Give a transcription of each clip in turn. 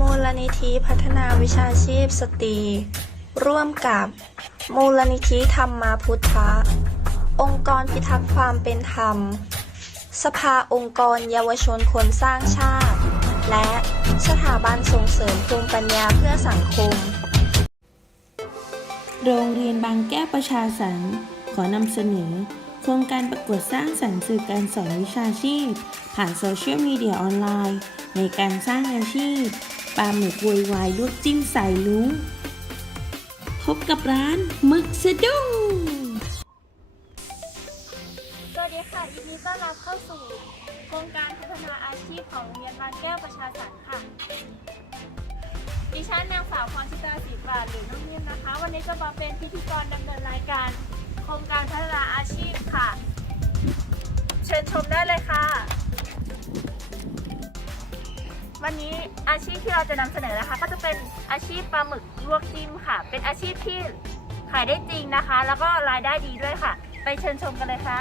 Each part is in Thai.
มูลนิธิพัฒนาวิชาชีพสตรี ร่วมกับ มูลนิธิธรรมมาพุทธะ องค์กรพิทักษ์ความเป็นธรรม สภาองค์กรเยาวชนคนสร้างชาติ และสถาบันส่งเสริมภูมิปัญญาเพื่อสังคม โรงเรียนบางแก้วประชาสรรค์ขอนำเสนอโครงการประกวดสร้างสรรค์สื่อการสอนวิชาชีพ ผ่านโซเชียลมีเดียออนไลน์ ในการสร้างอาชีพ ปลาหมึกโวยวายลวกจิ้มสายลุง พบกับร้านหมึกสะดุ้งสวัสดีค่ะยินดีต้อนรับเข้าสู่โครงการพัฒนาอาชีพของโรงเรียนบางแก้วประชาสรรค์ค่ะ ดิฉันนางสาวพรชิตาศรีปราดหรือน้องนิ่มนะคะ วันนี้จะมาเป็นพิธีกรดำเนินรายการ โครงการพัฒนาอาชีพค่ะ เชิญชมได้เลยค่ะ วันนี้อาชีพที่เราจะนำเสนอนะคะ ก็จะเป็นอาชีพปลาหมึกลวกจิ้มค่ะ เป็นอาชีพที่ขายได้จริงนะคะ แล้วก็รายได้ดีด้วยค่ะ ไปเชิญชมกันเลยค่ะ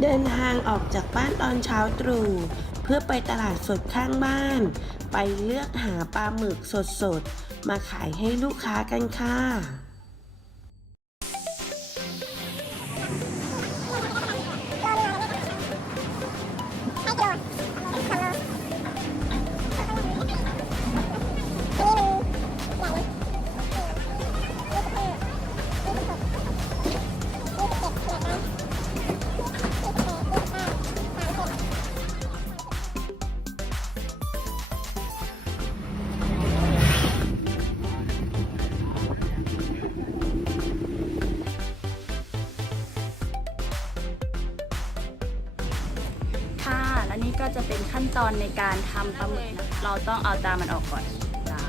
เดินทางออกจากบ้านตอนเช้าตรู่เพื่อไปตลาดสดข้างบ้าน ไปเลือกหาปลาหมึกสดๆ มาขายให้ลูกค้ากันค่ะค่ะ ตอนในการทำปลาหมึกนะเราต้องเอาตามันออกก่อนตา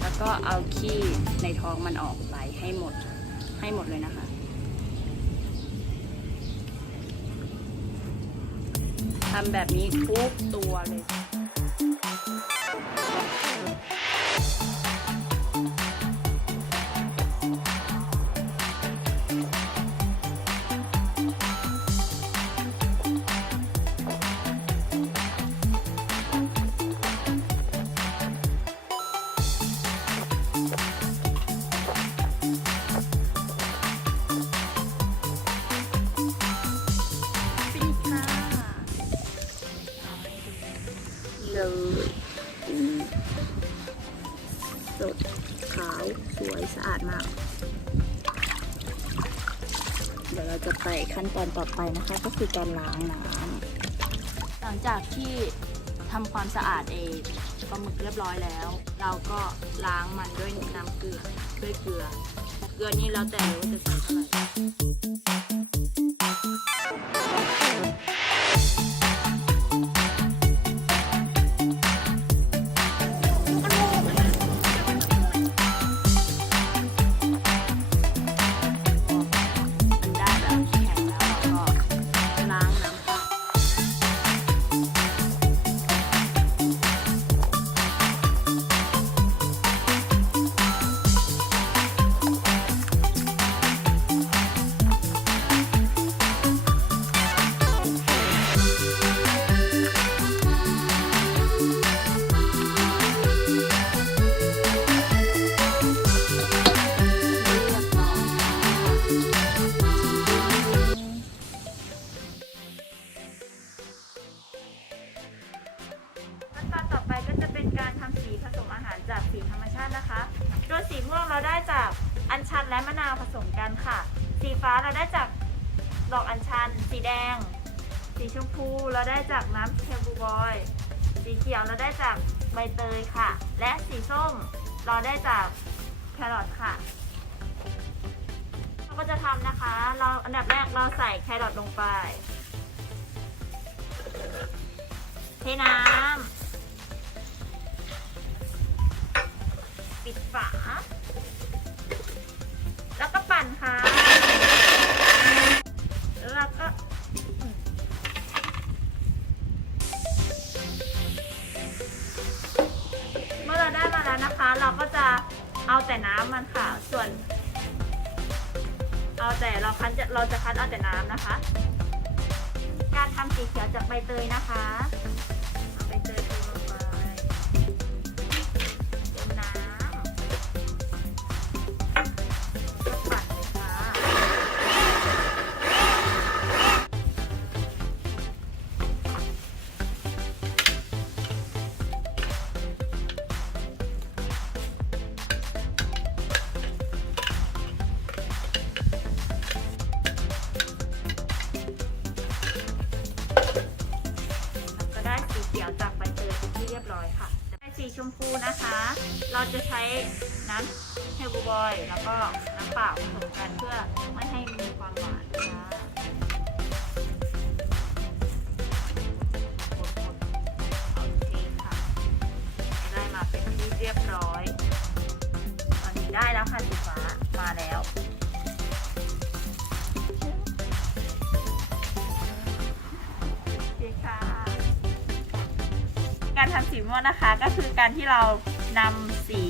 แล้วก็เอาขี้ในท้องมันออกไปให้หมด ให้หมดเลยนะคะ ทำแบบนี้ทุกตัวเลย เลยสดขาวสวยสะอาดมาก เดี๋ยวเราจะไปขั้นตอนต่อไปนะคะ ก็คือการล้างน้ำหลังจากที่ทำความสะอาดเองปลาหมึกเรียบร้อยแล้ว เราก็ล้างมันด้วยน้ำเกลือด้วยเกลือ เกลือนี่แล้วแต่ว่าจะใส่เท่าไหร่าตินะคะ โดยสีม่วงเราได้จากอัญชันและมะนาวผสมกันค่ะ สีฟ้าเราได้จากดอกอัญชัน สีแดง สีชมพูเราได้จากน้ำเคบูบอย สีเขียวเราได้จากใบเตยค่ะ และสีส้มเราได้จากแครอทค่ะ เราก็จะทำนะคะ เราอันดับแรกเราใส่แครอทลงไป เทน้ำ ปิดฝา แล้วก็ปั่นค่ะ แล้วเราก็เมื่อเราได้มาแล้วนะคะ เราก็จะเอาแต่น้ำมันค่ะ ส่วน เอาแต่เราคั้นจะเราจะคั้นเอาแต่น้ำนะคะ การทำสีเขียวจากใบเตยนะคะ เราจะใช้น้ำเฮลบูบอย แล้วก็น้ำเปล่าผสมกันเพื่อไม่ให้มีความหวานค่ะโอเคค่ะ ได้มาเป็นที่เรียบร้อย ตอนนี้ได้แล้วค่ะสีฟ้ามาแล้วค่ะการทำสีม่วงนะคะก็คือการที่เรานำ สี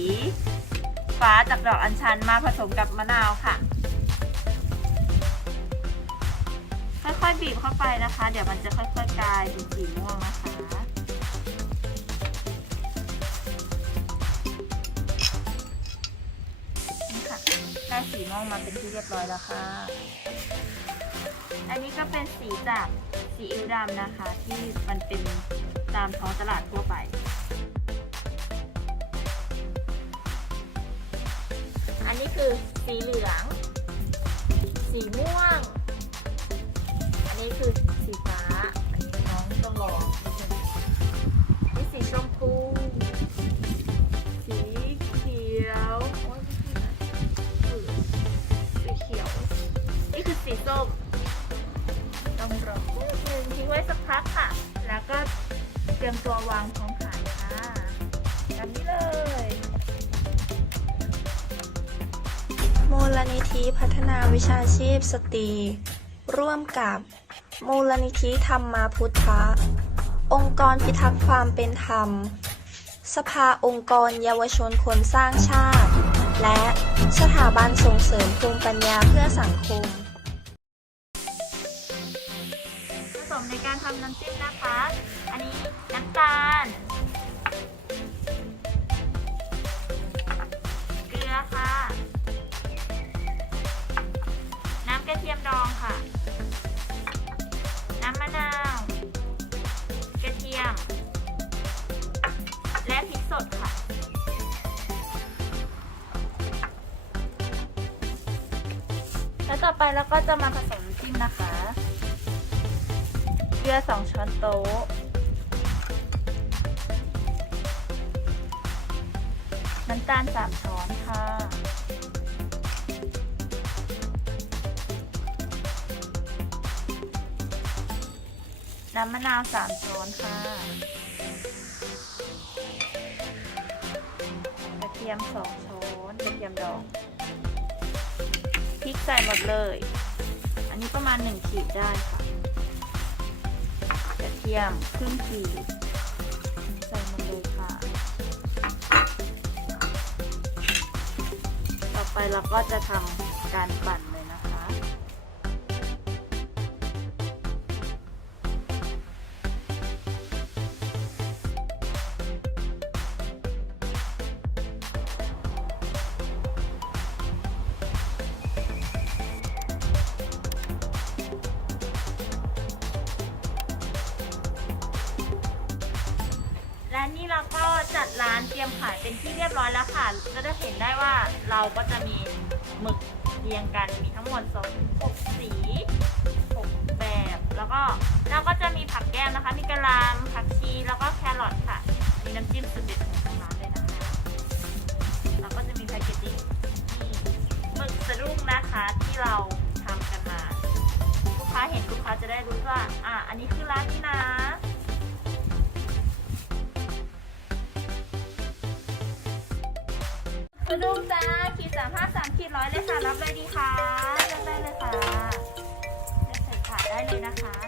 ฟ้าจากดอกอัญชันมาผสมกับมะนาวค่ะ ค่อยๆบีบเข้าไปนะคะ เดี๋ยวมันจะค่อยๆกลายเป็นสีม่วงนะคะนี่ค่ะได้สีม่วงมาเป็นที่เรียบร้อยแล้วค่ะ อันนี้ก็เป็นสีจากซีอิ๊วดำนะคะ ที่มันเป็นตามท้องตลาดทั่วไป นี้คือสีเหลือง สีม่วง อันนี้คือสีฟ้า อันนี้น้องต้องลองนี่สีชมพู สีเขียวสีเขียว นี่คือสีส้ม ต้องรอนิดนึงทิ้งไว้สักพักค่ะ แล้วก็เตรียมตัววางพร้อมขายค่ะแบบนี้เลย มูลนิธิพัฒนาวิชาชีพสตรี ร่วมกับ มูลนิธิธรรมมาพุทธะ องค์กรพิทักษ์ความเป็นธรรม สภาองค์กรเยาวชนคนสร้างชาติ และสถาบันส่งเสริมภูมิปัญญาเพื่อสังคม ผสมในการทำน้ำจิ้มนะคะ อันนี้น้ำตาล ดองค่ะ น้ำมะนาว กระเทียม และพริกสดค่ะ แล้วต่อไปเราก็จะมาผสมน้ำจิ้มนะคะ เกลือสองช้อนโต๊ะ น้ำตาลสามช้อนค่ะ น้ำมะนาวสามช้อนค่ะ กระเทียมสองช้อนกระเทียมดองพริกใส่หมดเลย อันนี้ประมาณหนึ่งขีดได้ค่ะ กระเทียมครึ่งขีดใส่หมดเลยค่ะ ต่อไปเราก็จะทำการปั่น และนี่เราก็จัดร้านเตรียมขายเป็นที่เรียบร้อยแล้วค่ะ ก็จะเห็นได้ว่าเราก็จะมีหมึกเรียงกันมีทั้งหมดสองหกสีหกแบบ แล้วก็เราก็จะมีผักแก้มนะคะ มีกะหล่ำผักชีแล้วก็แครอทค่ะ มีน้ำจิ้มสุดเด็ดของทางร้านเลยนะคะแล้วก็จะมีแพคเกจจิ้งนี่หมึกสะดุ้งนะคะที่เราทำกันมา ลูกค้าเห็นลูกค้าจะได้รู้ว่า อะอันนี้คือร้านนี้นะ กระดุมจ้าขีดสามห้าสามขีดร้อยเลยค่ะ รับเลยดีค่ะรับได้เลยค่ะเลือกใส่ถาดได้เลยนะคะ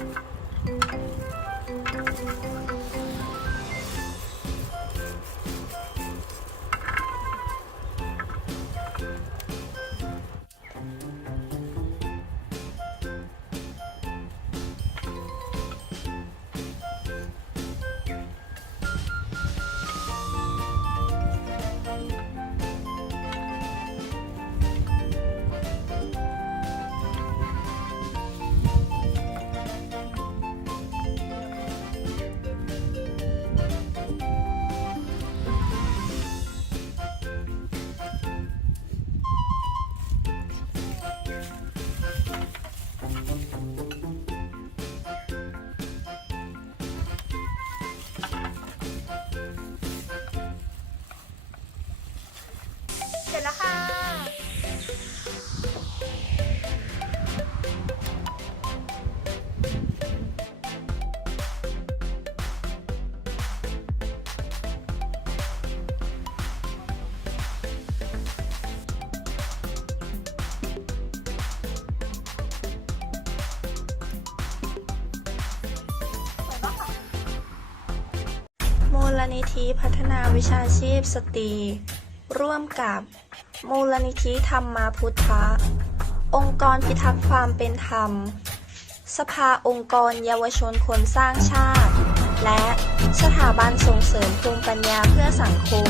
うん。 ลนิธิพัฒนาวิชาชีพสตรี ร่วมกับมูลนิธิธรรมมาพุทธะ องค์กรพิทักษ์ความเป็นธรรม สภาองค์กรเยาวชนคนสร้างชาติ และสถาบันส่งเสริมภูมิปัญญาเพื่อสังคม